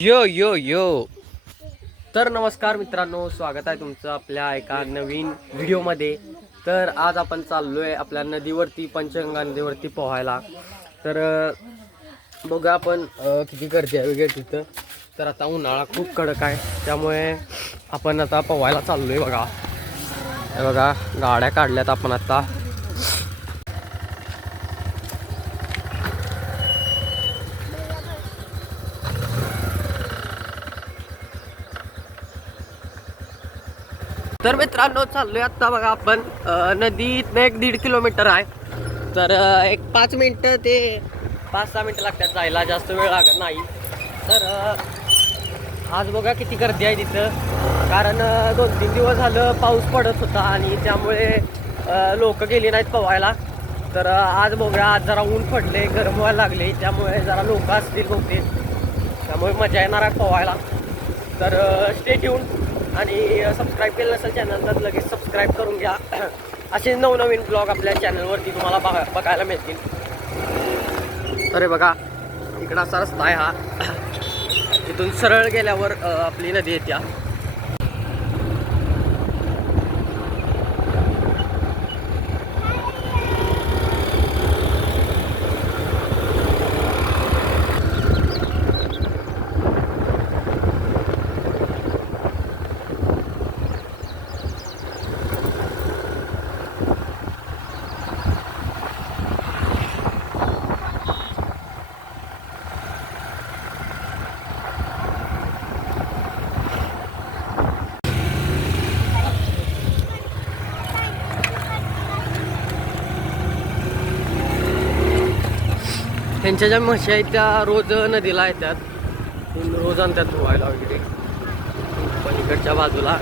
यो यो यो. तर नमस्कार मित्रांनो स्वागत आहे तुमचं आपल्या एका नवीन व्हिडिओमध्ये. तर आज आपण चाललो आहे आपल्या नदीवरती पंचगंगा नदीवरती पोहायला. तर बघा आपण किती गर्दी आहे वगैरे तिथं. तर आता उन्हाळा खूप कडक आहे. त्यामुळे आपण आता पोहायला चाललो आहे बघा बघा गाड्या काढल्यात आपण आता. तर मित्रांनो चाललोय आत्ता बघा आपण नदी इथनं एक दीड किलोमीटर आहे. तर एक पाच मिनटं ते पाच सहा मिनटं लागतात जायला जास्त वेळ लागत नाही. तर आज बघा किती गर्दी आहे तिथं. कारण दोन तीन दिवस झालं पाऊस पडत होता आणि त्यामुळे लोक गेली नाहीत पवायला तर आज बघा आज जरा ऊन पडले गरम व्हायला लागले त्यामुळे जरा लोक असतील बहुतेक. त्यामुळे मजा येणार आहे पवायला तर स्टेट येऊन आणि सबस्क्राईब केलं नसेल चॅनल तर लगेच सबस्क्राईब करून घ्या. असे नवनवीन ब्लॉग आपल्या चॅनलवरती तुम्हाला बघा बघायला मिळतील. अरे बघा इकडं असा रस्ता आहे हा. इथून सरळ गेल्यावर आपली नदी येत्या त्यांच्या ज्या म्हशी आहेत त्या रोज नदीला येतात. रोज आणतात धुवायला वगैरे. पलीकडच्या बाजूला.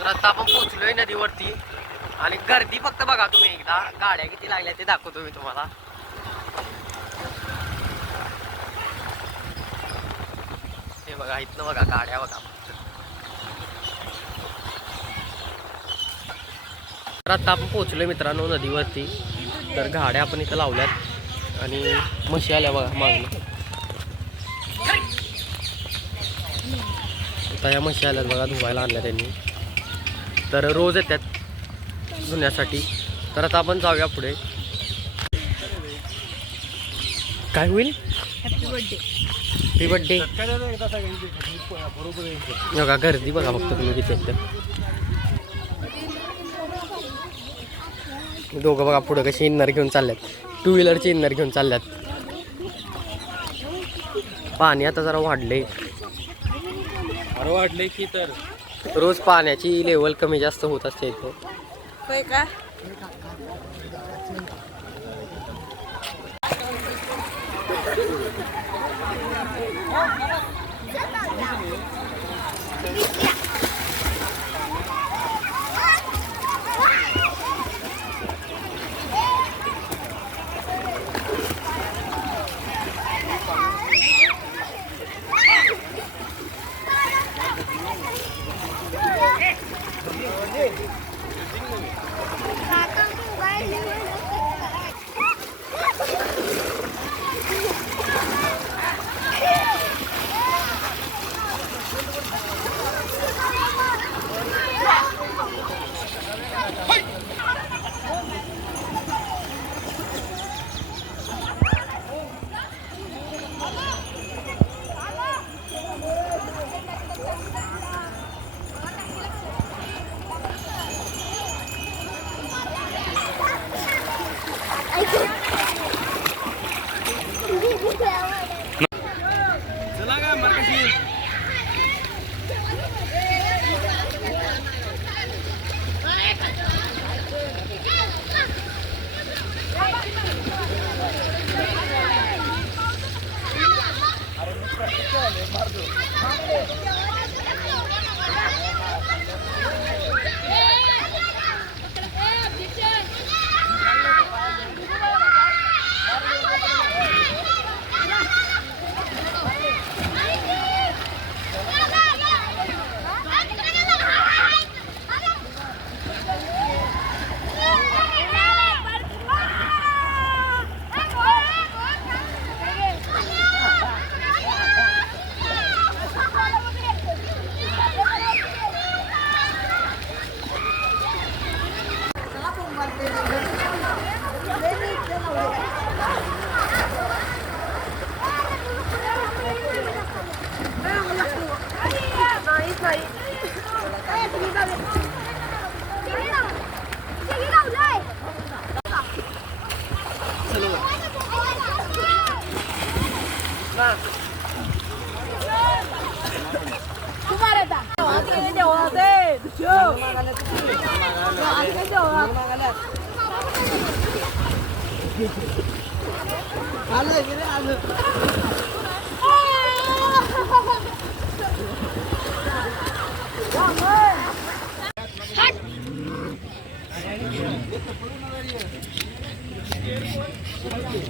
तर आता आपण पोचलोय नदीवरती. आणि गर्दी फक्त बघा तुम्ही एकदा. गाड्या किती लागल्या ते दाखवतो मी तुम्हाला. हे बघा इथनं बघा गाड्या बघा. तर आता आपण पोचलो मित्रांनो नदीवरती. तर गाड्या आपण इथं लावल्यात. आणि म्हशी आल्या बघा मागणं आता या म्हशी आल्यात बघा धुवायला आणल्या त्यांनी. तर रोज येतात धुण्यासाठी. तर आता आपण जाऊया पुढे. काय होईल? हॅपी बर्थडे हॅपी बड्डे बघा गर्दी बघा फक्त तुम्ही किती तर. दोघं बघा पुढं कशी इन्नर घेऊन चालल्यात. टू व्हीलरची इन्नर घेऊन चालल्यात. पाणी आता जरा वाढले वाटले की तर. रोज पाण्याची लेवल कमी जास्त होत असते इथं. Koy ka? Yeah. का मरकशी markasi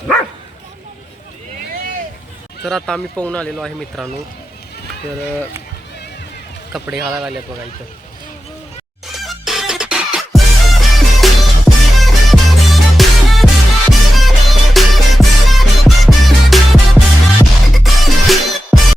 Ah! तर आता आम्ही पाहून आलेलो आहे मित्रांनो. तर कपडे घालायला आलेत बघा इथं.